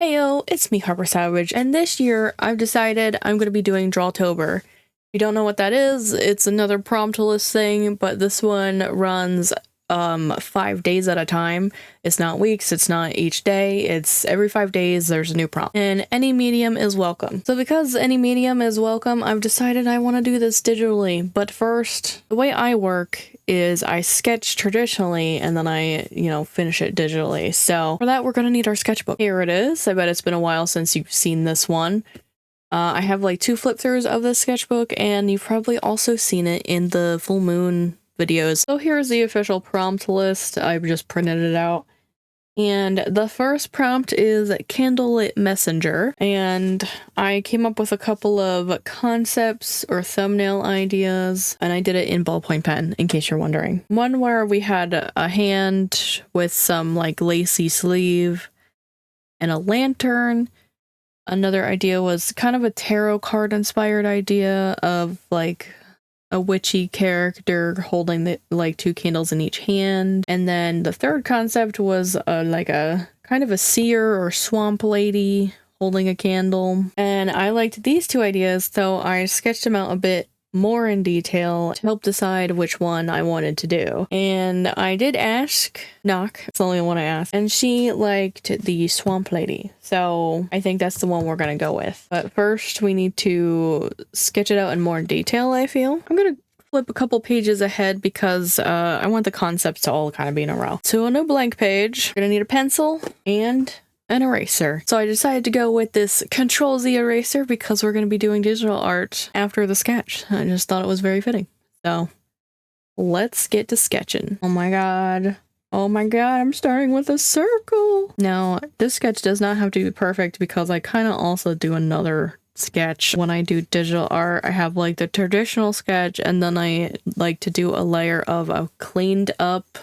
Heyo, it's me, Harper Savage, and this year I've decided I'm going to be doing Drawtober. If you don't know what that is, it's another prompt list thing, but this one runs 5 days at a time. It's not weeks, it's not each day, it's every 5 days there's a new prompt. And any medium is welcome. So because any medium is welcome, I've decided I want to do this digitally. But first, the way I work is I sketch traditionally and then I, finish it digitally. So for that, we're going to need our sketchbook. Here it is. I bet it's been a while since you've seen this one. I have like 2 flip throughs of this sketchbook, and you've probably also seen it in the full moon videos. So here's the official prompt list. I've just printed it out. And the first prompt is Candlelit Messenger, and I came up with a couple of concepts or thumbnail ideas, and I did it in ballpoint pen, in case you're wondering. One where we had a hand with some like lacy sleeve and a lantern. Another idea was kind of a tarot card inspired idea of like a witchy character holding the, like 2 candles in each hand. And then the third concept was like a kind of a seer or swamp lady holding a candle. And I liked these 2 ideas, so I sketched them out a bit more in detail to help decide which one I wanted to do. And I did ask Knock, it's the only one I asked, and she liked the swamp lady. So I think that's the one we're gonna go with. But first we need to sketch it out in more detail, I feel. I'm gonna flip a couple pages ahead because I want the concepts to all kind of be in a row. So a new blank page, we're gonna need a pencil and an eraser. So I decided to go with this Control-Z eraser because we're going to be doing digital art after the sketch. I just thought it was very fitting. So let's get to sketching. Oh my god, I'm starting with a circle. Now, this sketch does not have to be perfect because I kind of also do another sketch. When I do digital art, I have like the traditional sketch, and then I like to do a layer of a cleaned up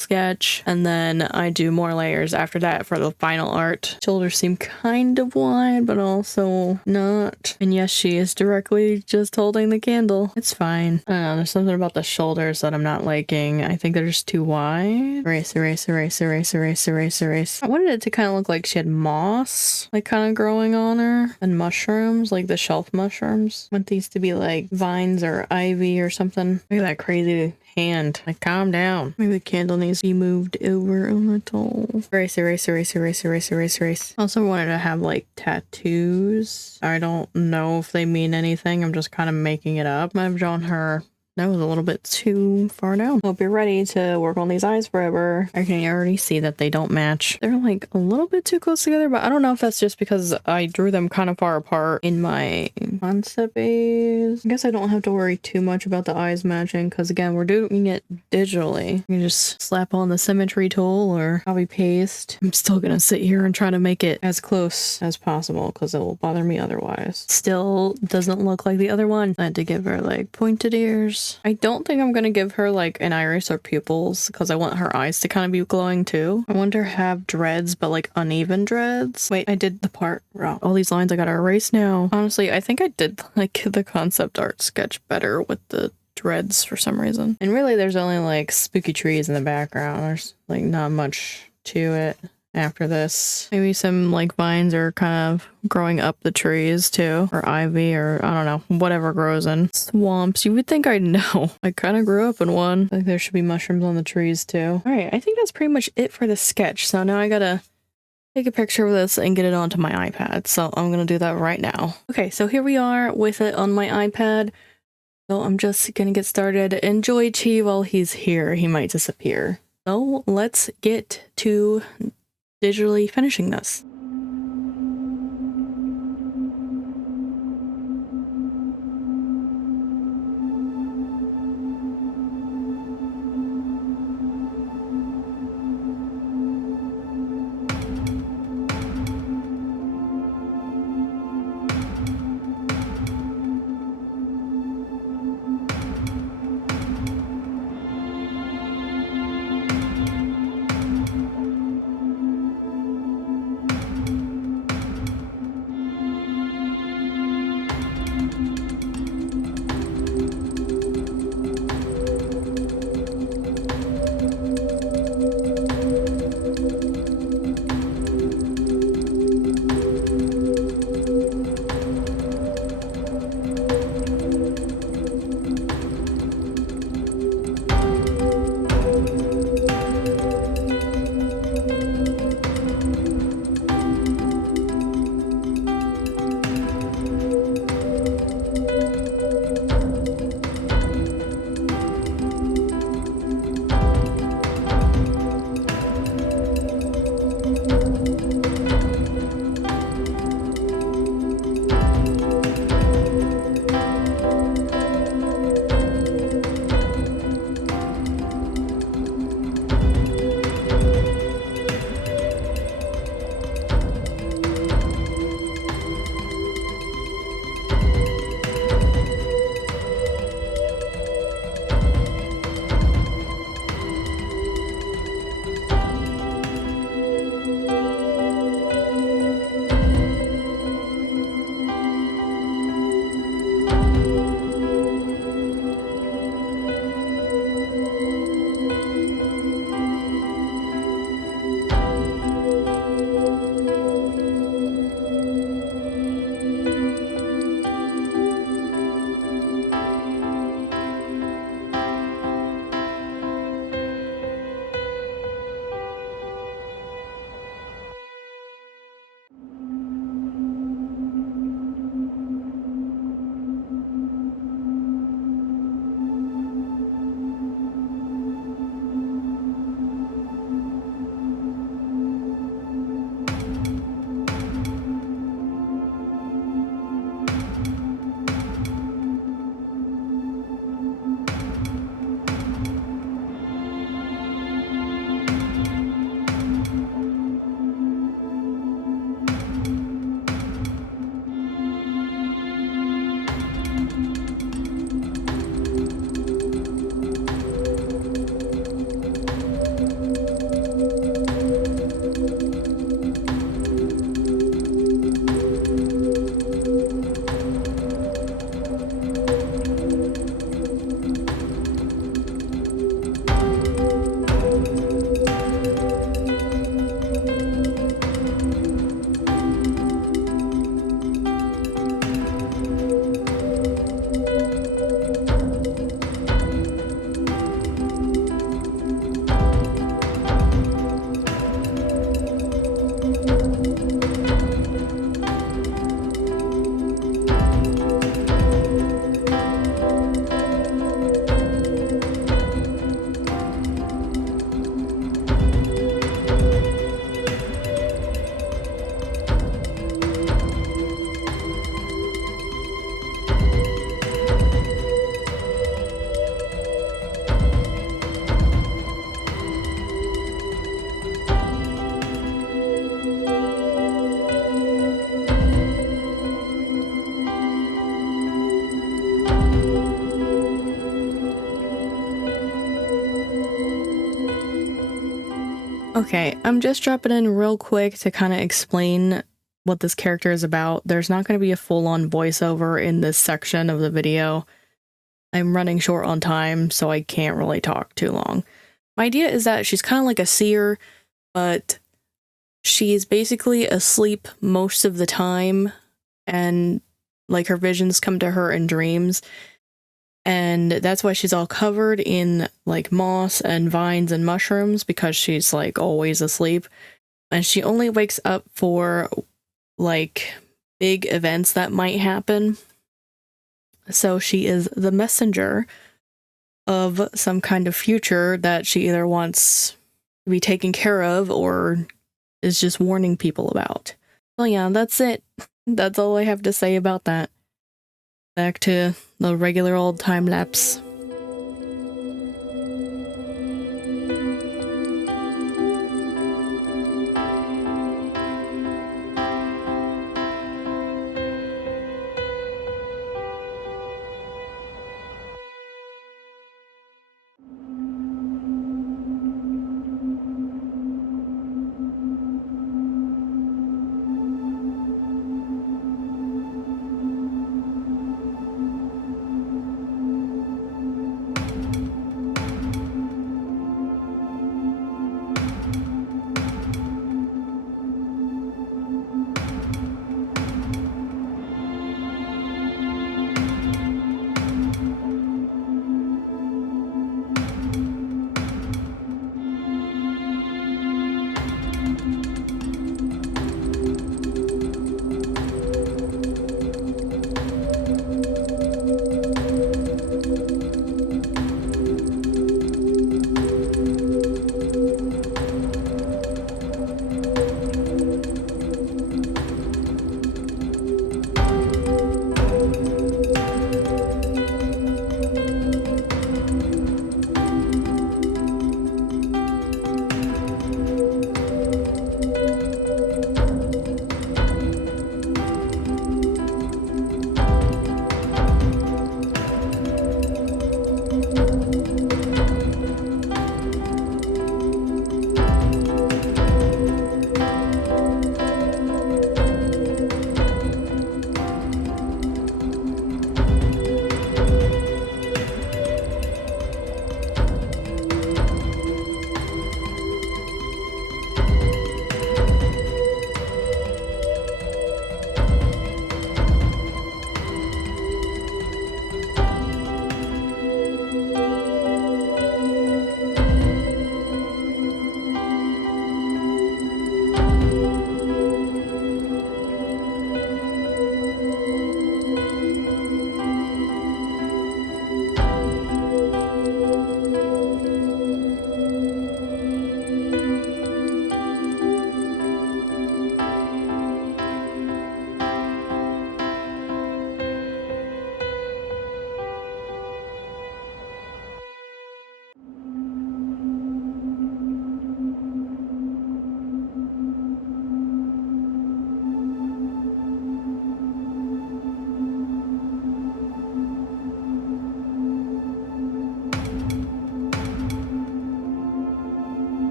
sketch, and then I do more layers after that for the final art. Shoulders seem kind of wide, but also not. And yes, she is directly just holding the candle. It's fine. I don't know, there's something about the shoulders that I'm not liking. I think they're just too wide. Erase, erase, erase, erase, erase, erase, erase. I wanted it to kind of look like she had moss, like kind of growing on her, and mushrooms, like the shelf mushrooms. I want these to be like vines or ivy or something. Look at that crazy hand. Like, calm down. Maybe the candle needs to be moved over a little. Erase, erase, erase, erase, erase, erase, erase. I also wanted to have like tattoos. I don't know if they mean anything. I'm just kind of making it up. I've drawn her. That was a little bit too far down. Hope you're ready to work on these eyes forever. I can already see that they don't match. They're like a little bit too close together, but I don't know if that's just because I drew them kind of far apart in my concept base. I guess I don't have to worry too much about the eyes matching because again, we're doing it digitally. You can just slap on the symmetry tool or copy paste. I'm still gonna sit here and try to make it as close as possible because it will bother me otherwise. Still doesn't look like the other one. I had to give her like pointed ears. I don't think I'm gonna give her like an iris or pupils because I want her eyes to kind of be glowing too. I want her to have dreads, but like uneven dreads. Wait, I did the part wrong. All these lines I gotta erase now. Honestly, I think I did like the concept art sketch better with the dreads for some reason. And really there's only like spooky trees in the background. There's like not much to it. After this, maybe some like vines are kind of growing up the trees too, or ivy, or I don't know, whatever grows in swamps. You would think I'd know. I kind of grew up in one. Like there should be mushrooms on the trees too. All right, I think that's pretty much it for the sketch. So now I gotta take a picture of this and get it onto my iPad. So I'm gonna do that right now. Okay, so here we are with it on my iPad. So I'm just gonna get started. Enjoy Chi while he's here. He might disappear. So let's get to digitally finishing this. Okay, I'm just dropping in real quick to kind of explain what this character is about. There's not going to be a full-on voiceover in this section of the video. I'm running short on time, so I can't really talk too long. My idea is that she's kind of like a seer, but she's basically asleep most of the time, and like her visions come to her in dreams. And that's why she's all covered in like moss and vines and mushrooms, because she's like always asleep. And she only wakes up for like big events that might happen. So she is the messenger of some kind of future that she either wants to be taken care of or is just warning people about. So yeah, that's it. That's all I have to say about that. Back to the regular old time lapse.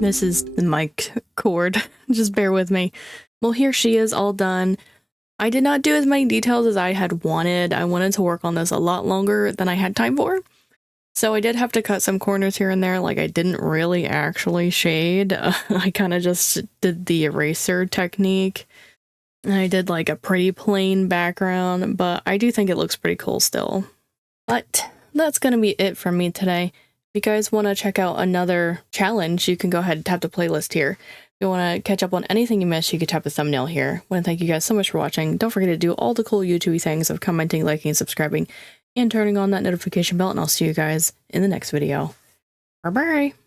This is the mic cord. Just bear with me. Well, here she is all done. I did not do as many details as I had wanted. I wanted to work on this a lot longer than I had time for. So I did have to cut some corners here and there. Like, I didn't really actually shade. I kind of just did the eraser technique. And I did like a pretty plain background, but I do think it looks pretty cool still. But that's going to be it from me today. If you guys want to check out another challenge, you can go ahead and tap the playlist here. If you want to catch up on anything you missed, you can tap the thumbnail here. I want to thank you guys so much for watching. Don't forget to do all the cool YouTube things of commenting, liking, subscribing, and turning on that notification bell, and I'll see you guys in the next video. Bye-bye!